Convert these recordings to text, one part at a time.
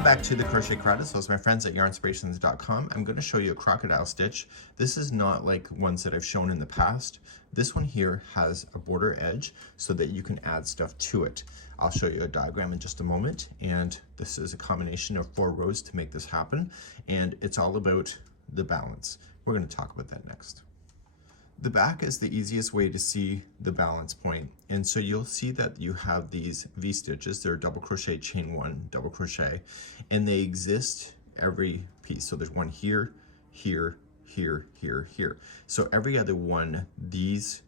Welcome back to the Crochet Crowd. So it's my friends at yarnspirations.com. I'm going to show you a crocodile stitch. This is not like ones that I've shown in the past. This one here has a border edge so that you can add stuff to it. I'll show you a diagram in just a moment, and this is a combination of 4 rows to make this happen, and it's all about the balance. We're going to talk about that next. The back is the easiest way to see the balance point, and so you'll see that you have these V-stitches. They're double crochet, chain 1, double crochet, and they exist every piece. So there's one here, here, here, here, here. So every other one, these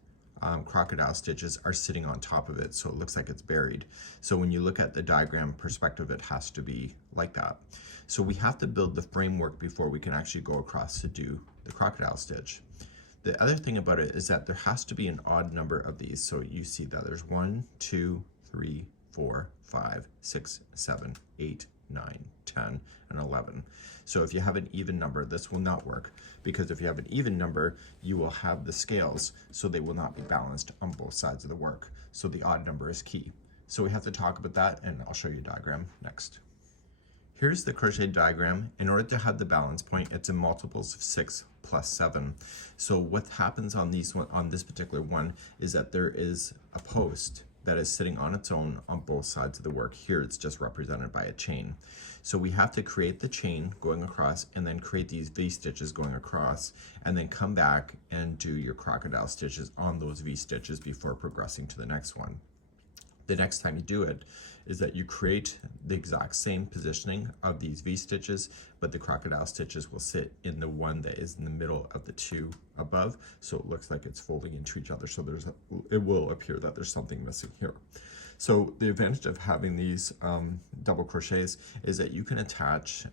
crocodile stitches are sitting on top of it, so it looks like it's buried. So when you look at the diagram perspective, it has to be like that. So we have to build the framework before we can actually go across to do the crocodile stitch. The other thing about it is that there has to be an odd number of these. So you see that there's 1, 2, 3, 4, 5, 6, 7, 8, 9, 10, and 11. So if you have an even number, this will not work, because if you have an even number, you will have the scales, so they will not be balanced on both sides of the work. So the odd number is key. So we have to talk about that, and I'll show you a diagram next. Here's the crochet diagram. In order to have the balance point, it's in multiples of 6 plus 7. So what happens on this particular one is that there is a post that is sitting on its own on both sides of the work. Here it's just represented by a chain. So we have to create the chain going across, and then create these V-stitches going across, and then come back and do your crocodile stitches on those V-stitches before progressing to the next one. The next time you do it is that you create the exact same positioning of these V-stitches, but the crocodile stitches will sit in the one that is in the middle of the 2 above, so it looks like it's folding into each other. So it will appear that there's something missing here. So the advantage of having these double crochets is that you can attach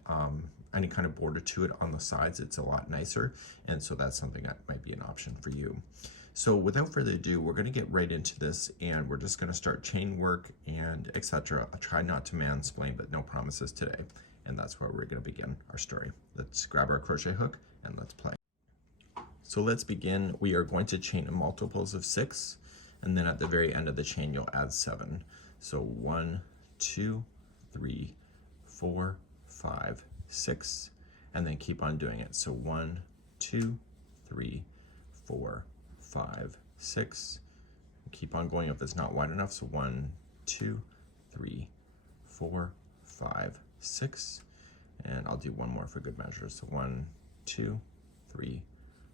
any kind of border to it on the sides. It's a lot nicer, and so that's something that might be an option for you. So without further ado, we're going to get right into this, and we're just going to start chain work and etc. I'll try not to mansplain, but no promises today. And that's where we're going to begin our story. Let's grab our crochet hook and let's play. So let's begin. We are going to chain in multiples of 6, and then at the very end of the chain you'll add 7. So 1, 2, 3, 4, 5, 6, and then keep on doing it. So 1, 2, 3, 4, 5, 6. Keep on going if it's not wide enough. So 1, 2, 3, 4, 5, 6, and I'll do one more for good measure. So 1, 2, 3,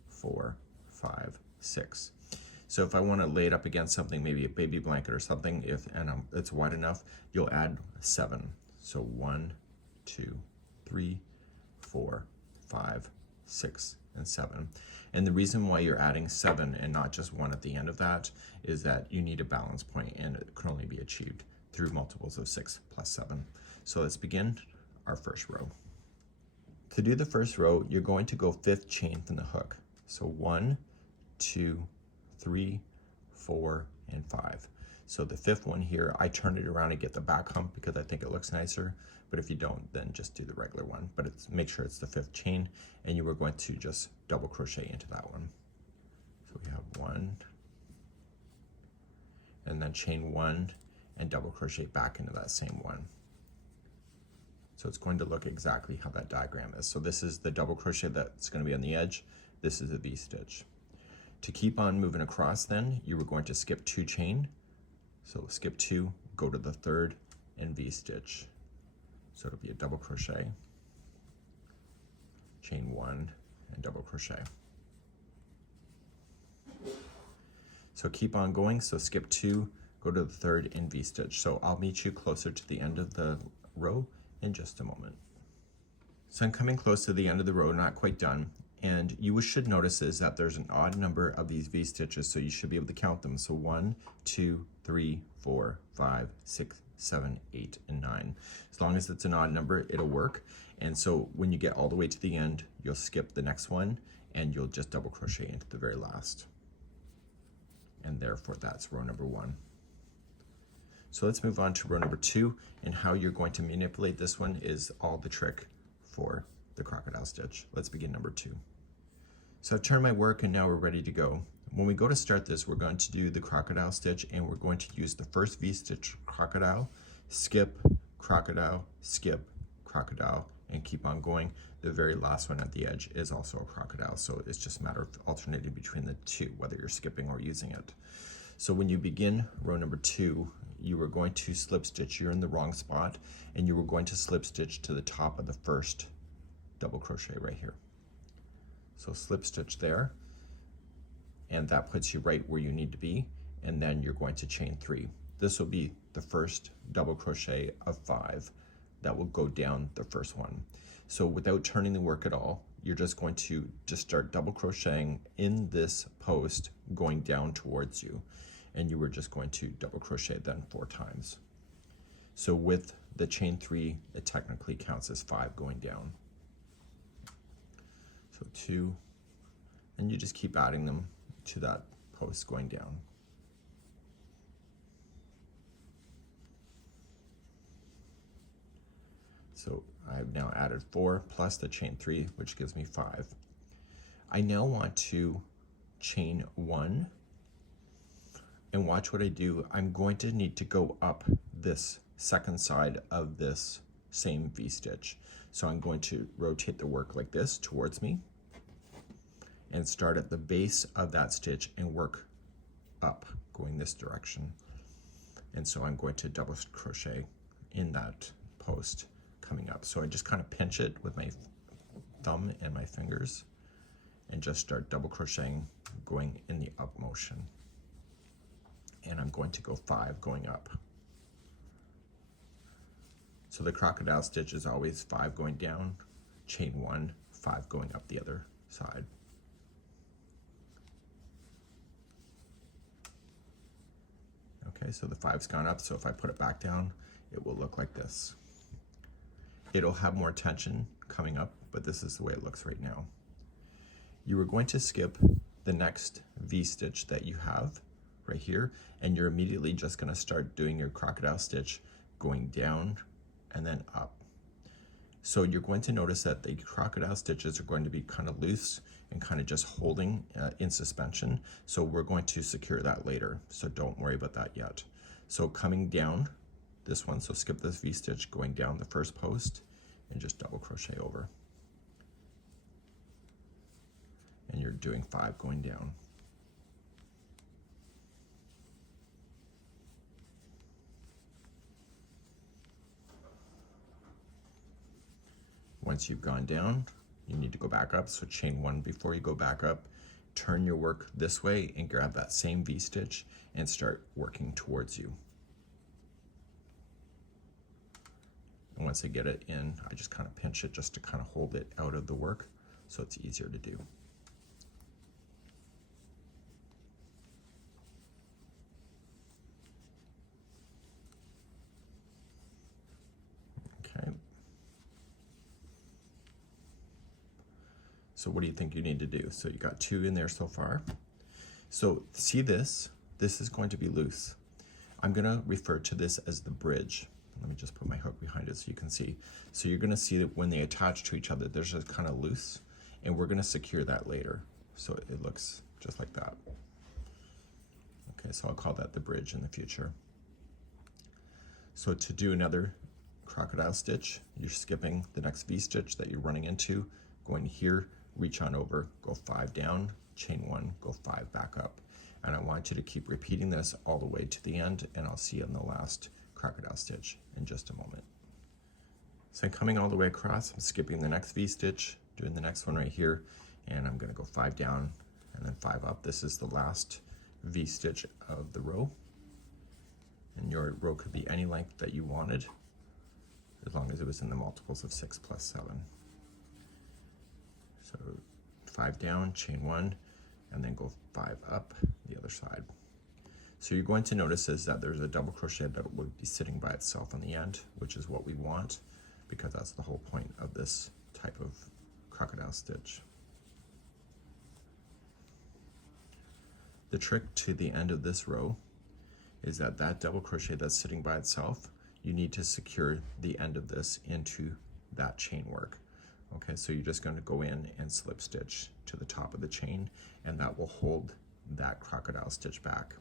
4, 5, 6. So if I want to lay it up against something, maybe a baby blanket or something, and it's wide enough, you'll add 7. So 1, 2, 3, 4, 5, 6, and 7. And the reason why you're adding 7 and not just 1 at the end of that is that you need a balance point, and it can only be achieved through multiples of 6 plus 7. So let's begin our first row. To do the first row, you're going to go 5th chain from the hook. So 1, 2, 3, 4, and 5. So the 5th one here, I turn it around and get the back hump because I think it looks nicer. But if you don't, then just do the regular one. But make sure it's the 5th chain, and you are going to just double crochet into that one. So we have 1, and then chain 1 and double crochet back into that same one. So it's going to look exactly how that diagram is. So this is the double crochet that's going to be on the edge. This is a V-stitch. To keep on moving across, then you were going to skip 2 chain. So skip 2, go to the 3rd, and V-stitch. So it'll be a double crochet, chain 1, and double crochet. So keep on going. So skip 2, go to the 3rd, and V-stitch. So I'll meet you closer to the end of the row in just a moment. So I'm coming close to the end of the row, not quite done. And you should notice is that there's an odd number of these V-stitches, so you should be able to count them. So 1, 2, 3, 4, 5, 6, 7, 8, and 9. As long as it's an odd number, it'll work. And so when you get all the way to the end, you'll skip the next one, and you'll just double crochet into the very last. And therefore, that's row number 1. So let's move on to row number 2, and how you're going to manipulate this one is all the trick for the crocodile stitch. Let's begin number 2. So I've turned my work, and now we're ready to go. When we go to start this, we're going to do the crocodile stitch, and we're going to use the first V-stitch crocodile, skip, crocodile, skip, crocodile, and keep on going. The very last one at the edge is also a crocodile, so it's just a matter of alternating between the two, whether you're skipping or using it. So when you begin row number 2, you were going to slip stitch. You're in the wrong spot, and you were going to slip stitch to the top of the first double crochet right here. So slip stitch there, and that puts you right where you need to be, and then you're going to chain 3. This will be the first double crochet of 5 that will go down the first one. So without turning the work at all, you're just going to start double crocheting in this post going down towards you, and you were just going to double crochet then 4 times. So with the chain 3, it technically counts as 5 going down. So 2, and you just keep adding them to that post going down. So I've now added 4 plus the chain 3, which gives me 5. I now want to chain 1, and watch what I do. I'm going to need to go up this second side of this same V-stitch. So I'm going to rotate the work like this towards me and start at the base of that stitch and work up going this direction. And so I'm going to double crochet in that post coming up. So I just kind of pinch it with my thumb and my fingers and just start double crocheting going in the up motion. And I'm going to go 5 going up. So the crocodile stitch is always 5 going down, chain 1, 5 going up the other side. Okay, so the 5's gone up, so if I put it back down, it will look like this. It'll have more tension coming up, but this is the way it looks right now. You are going to skip the next V-stitch that you have right here, and you're immediately just going to start doing your crocodile stitch going down and then up. So you're going to notice that the crocodile stitches are going to be kind of loose and kind of just holding in suspension. So we're going to secure that later, so don't worry about that yet. So coming down this one, so skip this V-stitch going down the first post and just double crochet over. And you're doing 5 going down. Once you've gone down, you need to go back up, so chain 1 before you go back up, turn your work this way and grab that same V-stitch and start working towards you. And once I get it in, I just kind of pinch it just to kind of hold it out of the work so it's easier to do. Okay. So what do you think you need to do? So you got 2 in there so far. So see this? This is going to be loose. I'm going to refer to this as the bridge. Let me just put my hook behind it so you can see. So you're going to see that when they attach to each other, they're just kind of loose, and we're going to secure that later. So it looks just like that. Okay, so I'll call that the bridge in the future. So to do another crocodile stitch, you're skipping the next V-stitch that you're running into, going here, reach on over, go 5 down, chain 1, go 5 back up. And I want you to keep repeating this all the way to the end, and I'll see you in the last crocodile stitch in just a moment. So I'm coming all the way across, I'm skipping the next V-stitch, doing the next one right here, and I'm going to go 5 down and then 5 up. This is the last V-stitch of the row, and your row could be any length that you wanted as long as it was in the multiples of 6 plus 7. So 5 down, chain 1, and then go 5 up the other side. So you're going to notice is that there's a double crochet that would be sitting by itself on the end, which is what we want, because that's the whole point of this type of crocodile stitch. The trick to the end of this row is that that double crochet that's sitting by itself, you need to secure the end of this into that chain work. Okay, so you're just going to go in and slip stitch to the top of the chain, and that will hold that crocodile stitch back.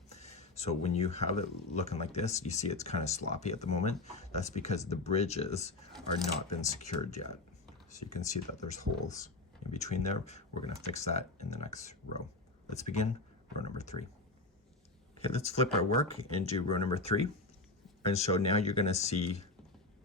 So when you have it looking like this, you see it's kind of sloppy at the moment. That's because the bridges are not been secured yet. So you can see that there's holes in between there. We're gonna fix that in the next row. Let's begin row number 3. Okay, let's flip our work and do row number 3. And so now you're gonna see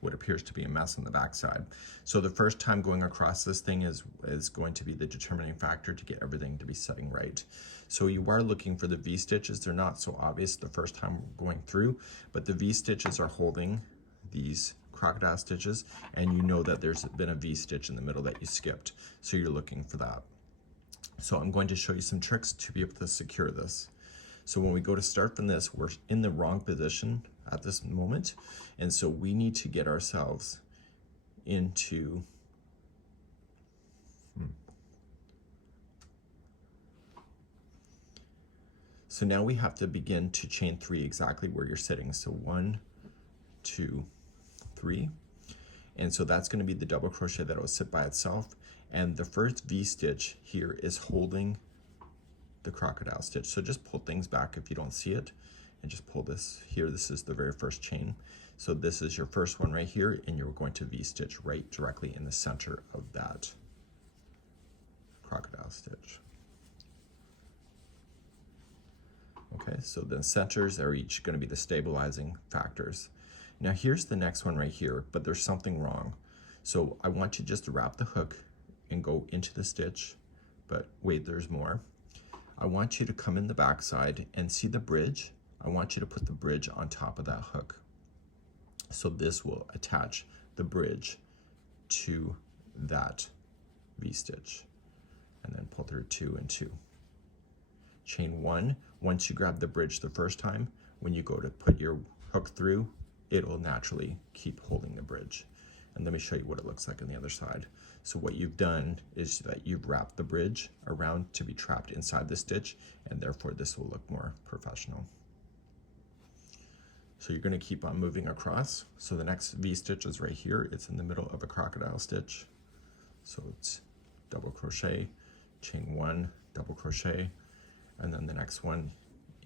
what appears to be a mess on the back side. So the first time going across this thing is going to be the determining factor to get everything to be setting right. So you are looking for the V-stitches. They're not so obvious the first time going through, but the V-stitches are holding these crocodile stitches, and you know that there's been a V-stitch in the middle that you skipped. So you're looking for that. So I'm going to show you some tricks to be able to secure this. So when we go to start from this, we're in the wrong position at this moment. And so we need to get ourselves into So now we have to begin to chain 3 exactly where you're sitting. So 1, 2, 3. And so that's going to be the double crochet that will sit by itself. And the first V-stitch here is holding the crocodile stitch. So just pull things back if you don't see it, and just pull this here. This is the very first chain. So this is your first one right here, and you're going to V-stitch right directly in the center of that crocodile stitch. Okay, so the centers are each going to be the stabilizing factors. Now here's the next one right here, but there's something wrong. So I want you just to wrap the hook and go into the stitch, but wait, there's more. I want you to come in the back side and see the bridge. I want you to put the bridge on top of that hook. So this will attach the bridge to that V-stitch, and then pull through 2 and 2. Chain 1. Once you grab the bridge the first time, when you go to put your hook through, it will naturally keep holding the bridge. And let me show you what it looks like on the other side. So what you've done is that you've wrapped the bridge around to be trapped inside the stitch, and therefore this will look more professional. So you're going to keep on moving across. So the next V-stitch is right here. It's in the middle of a crocodile stitch. So it's double crochet, chain 1, double crochet, and then the next one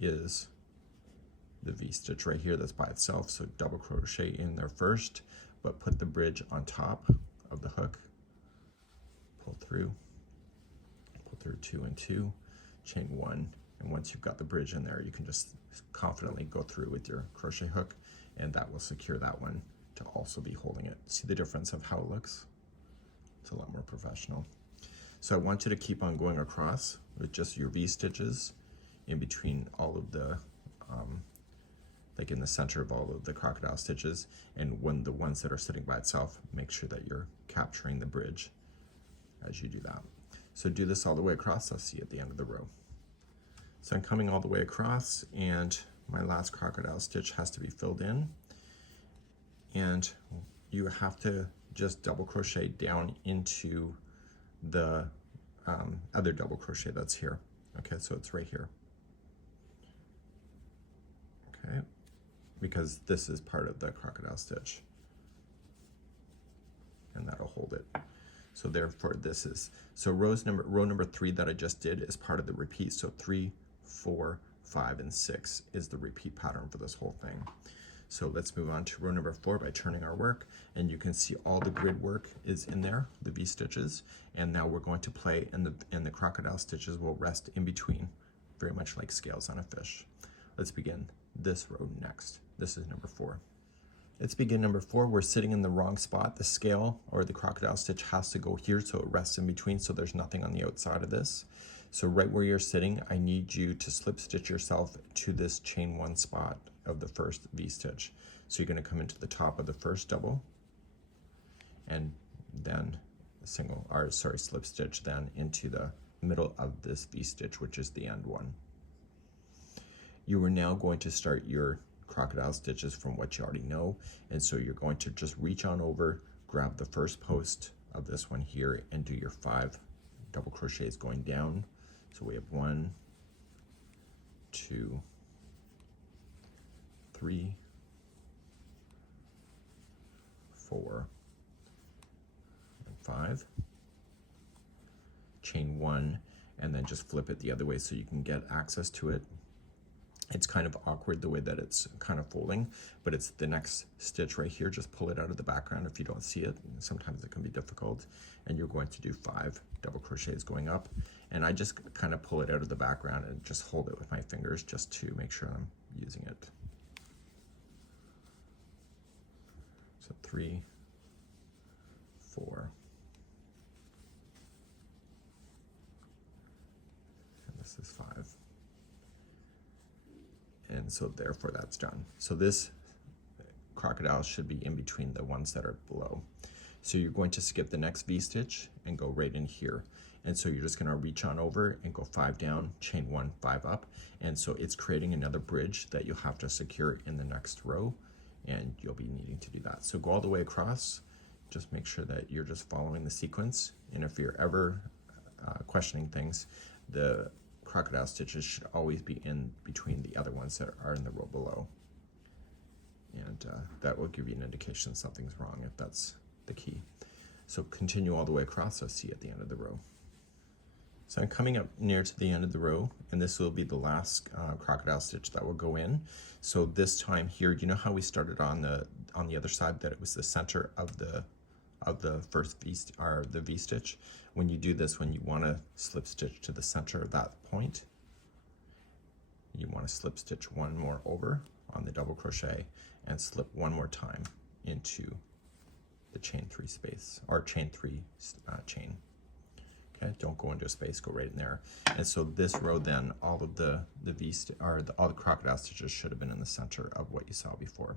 is the V-stitch right here that's by itself. So double crochet in there first, but put the bridge on top of the hook, pull through 2 and 2, chain 1, and once you've got the bridge in there, you can just confidently go through with your crochet hook, and that will secure that one to also be holding it. See the difference of how it looks? It's a lot more professional. So I want you to keep on going across with just your V-stitches in between all of the like in the center of all of the crocodile stitches, and when the ones that are sitting by itself, make sure that you're capturing the bridge as you do that. So do this all the way across. I'll see you at the end of the row. So I'm coming all the way across, and my last crocodile stitch has to be filled in, and you have to just double crochet down into the other double crochet that's here. Okay, so it's right here. Okay, because this is part of the crocodile stitch, and that'll hold it. So therefore this is, so row number 3 that I just did is part of the repeat. So 3, 4, 5, and 6 is the repeat pattern for this whole thing. So let's move on to row number 4 by turning our work, and you can see all the grid work is in there, the V-stitches, and now we're going to play, and the crocodile stitches will rest in between, very much like scales on a fish. Let's begin this row next. This is number 4. Let's begin number 4. We're sitting in the wrong spot. The scale or the crocodile stitch has to go here so it rests in between, so there's nothing on the outside of this. So right where you're sitting, I need you to slip stitch yourself to this chain 1 spot of the first V-stitch. So you're going to come into the top of the first double, and then slip stitch then into the middle of this V-stitch, which is the end one. You are now going to start your crocodile stitches from what you already know, and so you're going to just reach on over, grab the first post of this one here, and do your 5 double crochets going down. So we have 1, 2, 3, 4, and 5. Chain 1, and then just flip it the other way so you can get access to it. It's kind of awkward the way that it's kind of folding, but it's the next stitch right here. Just pull it out of the background if you don't see it. Sometimes it can be difficult. And you're going to do 5 double crochets going up. And I just kind of pull it out of the background and just hold it with my fingers just to make sure I'm using it. So 3, 4, and this is 5. And so therefore that's done. So this crocodile should be in between the ones that are below. So you're going to skip the next V-stitch and go right in here. And so you're just going to reach on over and go 5 down, chain 1, 5 up. And so it's creating another bridge that you'll have to secure in the next row, and you'll be needing to do that. So go all the way across. Just make sure that you're just following the sequence. And if you're ever questioning things, the crocodile stitches should always be in between the other ones that are in the row below. And that will give you an indication something's wrong if that's the key. So continue all the way across. I'll see you at the end of the row. So I'm coming up near to the end of the row, and this will be the last crocodile stitch that will go in. So this time here, you know how we started on the other side that it was the center of the first V stitch? When you do this, when you want to slip stitch to the center of that point, you want to slip stitch 1 more over on the double crochet and slip 1 more time into the chain 3 space, or chain 3 chain. Okay, don't go into a space, go right in there. And so this row then, all of all the crocodile stitches should have been in the center of what you saw before.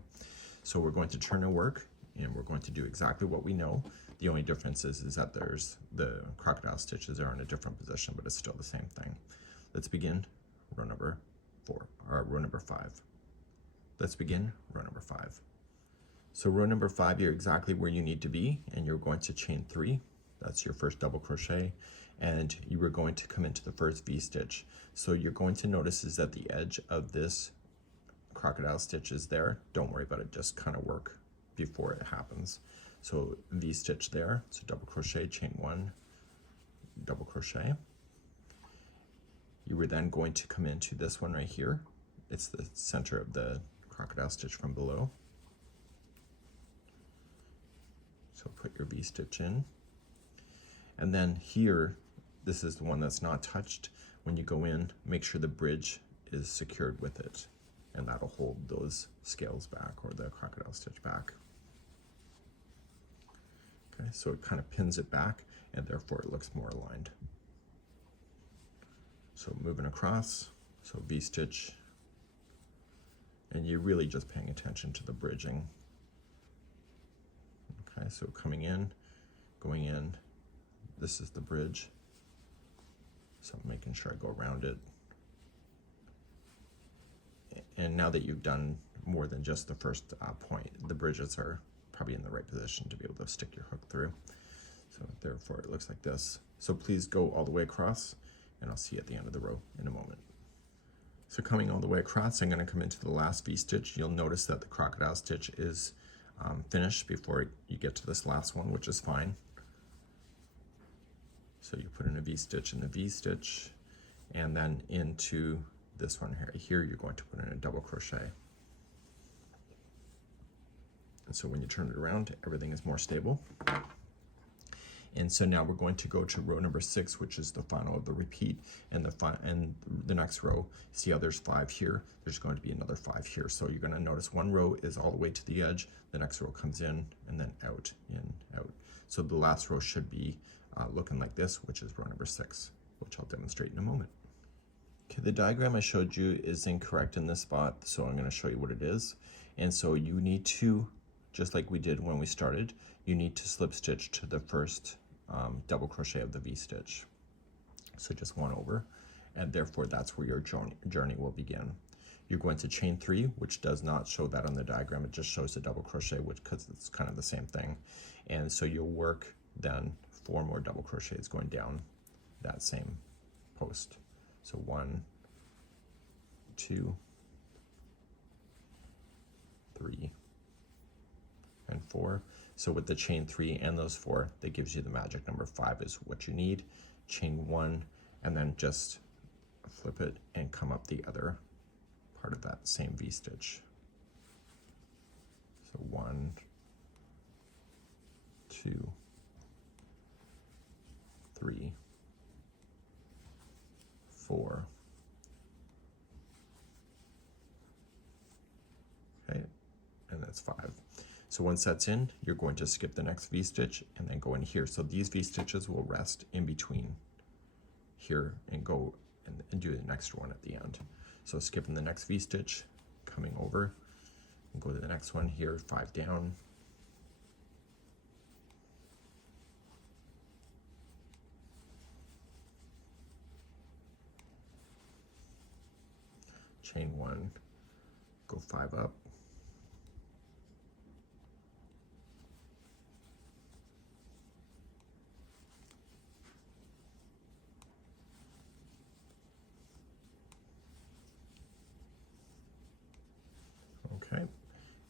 So we're going to turn and work, and we're going to do exactly what we know. The only difference is that there's the crocodile stitches are in a different position, but it's still the same thing. Let's begin row number 4, or row number 5. Let's begin row number 5. So row number 5, you're exactly where you need to be, and you're going to chain 3. That's your first double crochet, and you are going to come into the first V-stitch. So you're going to notice is that the edge of this crocodile stitch is there. Don't worry about it, just kind of work before it happens. So V-stitch there, so double crochet, chain 1, double crochet. You were then going to come into this one right here. It's the center of the crocodile stitch from below. So put your V-stitch in. And then here, this is the one that's not touched. When you go in, make sure the bridge is secured with it, and that'll hold those scales back, or the crocodile stitch back. Okay, so it kind of pins it back, and therefore it looks more aligned. So moving across, so V-stitch, and you're really just paying attention to the bridging. Okay, so coming in, going in, this is the bridge. So I'm making sure I go around it. And now that you've done more than just the first point, the bridges are probably in the right position to be able to stick your hook through. So therefore it looks like this. So please go all the way across, and I'll see you at the end of the row in a moment. So coming all the way across, I'm going to come into the last V-stitch. You'll notice that the crocodile stitch is finished before you get to this last one, which is fine. So you put in a V-stitch in the V-stitch, and then into this one here, you're going to put in a double crochet. And so when you turn it around, everything is more stable. And so now we're going to go to row number 6, which is the final of the repeat, and the next row. See how there's 5 here? There's going to be another 5 here. So you're going to notice one row is all the way to the edge, the next row comes in, and then out, in, out. So the last row should be looking like this, which is row number 6, which I'll demonstrate in a moment. Okay, the diagram I showed you is incorrect in this spot, so I'm going to show you what it is. And so you need to, just like we did when we started, you need to slip stitch to the first double crochet of the V-stitch. So just 1 over, and therefore that's where your journey will begin. You're going to chain 3, which does not show that on the diagram. It just shows the double crochet, because it's kind of the same thing. And so you'll work then 4 more double crochets going down that same post. So 1, 2, 3, and 4. So with the chain 3 and those 4, that gives you the magic number 5 is what you need. Chain 1, and then just flip it and come up the other part of that same V-stitch. So 1, 2, 3, 4. Okay, and that's 5. So once that's in, you're going to skip the next V-stitch and then go in here. So these V-stitches will rest in between here and go and do the next one at the end. So skipping the next V-stitch, coming over, and go to the next one here, 5 down. Chain 1, go 5 up. Okay,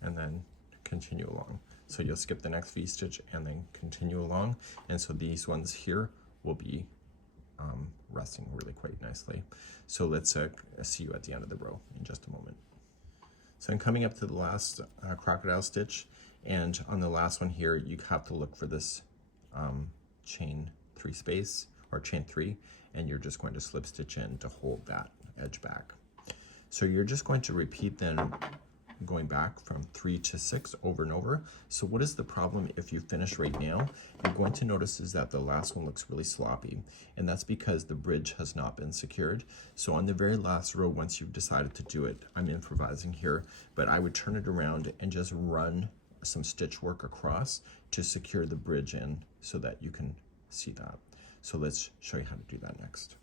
and then continue along. So you'll skip the next V-stitch and then continue along. And so these ones here will be resting really quite nicely. So let's see you at the end of the row in just a moment. So I'm coming up to the last crocodile stitch, and on the last one here, you have to look for this chain 3 space, or chain 3, and you're just going to slip stitch in to hold that edge back. So you're just going to repeat then going back from 3 to 6 over and over. So what is the problem if you finish right now? You're going to notice is that the last one looks really sloppy, and that's because the bridge has not been secured. So on the very last row, once you've decided to do it, I'm improvising here, but I would turn it around and just run some stitch work across to secure the bridge in so that you can see that. So let's show you how to do that next.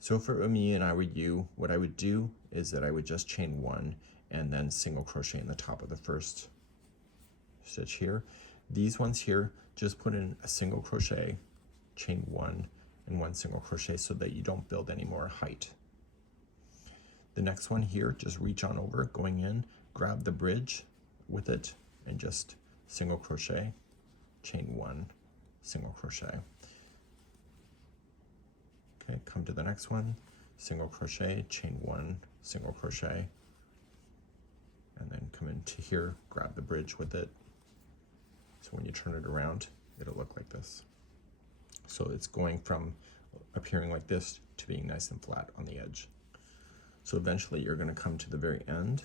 So for me and I were you, what I would do is that I would just chain 1 and then single crochet in the top of the first stitch here. These ones here, just put in a single crochet, chain 1 and 1 single crochet so that you don't build any more height. The next one here, just reach on over, going in, grab the bridge with it and just single crochet, chain 1, single crochet. Okay, come to the next one, single crochet, chain 1, single crochet, and then come into here, grab the bridge with it. So when you turn it around, it'll look like this. So it's going from appearing like this to being nice and flat on the edge. So eventually you're going to come to the very end.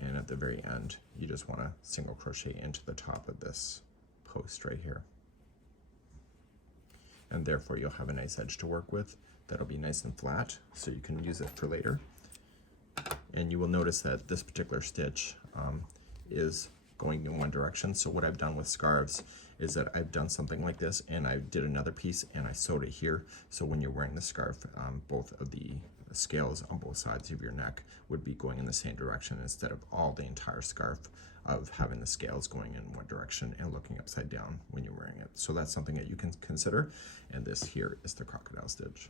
And at the very end, you just want to single crochet into the top of this post right here. And therefore you'll have a nice edge to work with that'll be nice and flat, so you can use it for later. And you will notice that this particular stitch is going in one direction. So what I've done with scarves is that I've done something like this, and I did another piece and I sewed it here. So when you're wearing the scarf, both of the scales on both sides of your neck would be going in the same direction, instead of all the entire scarf of having the scales going in one direction and looking upside down when you're wearing it. So that's something that you can consider. And this here is the crocodile stitch.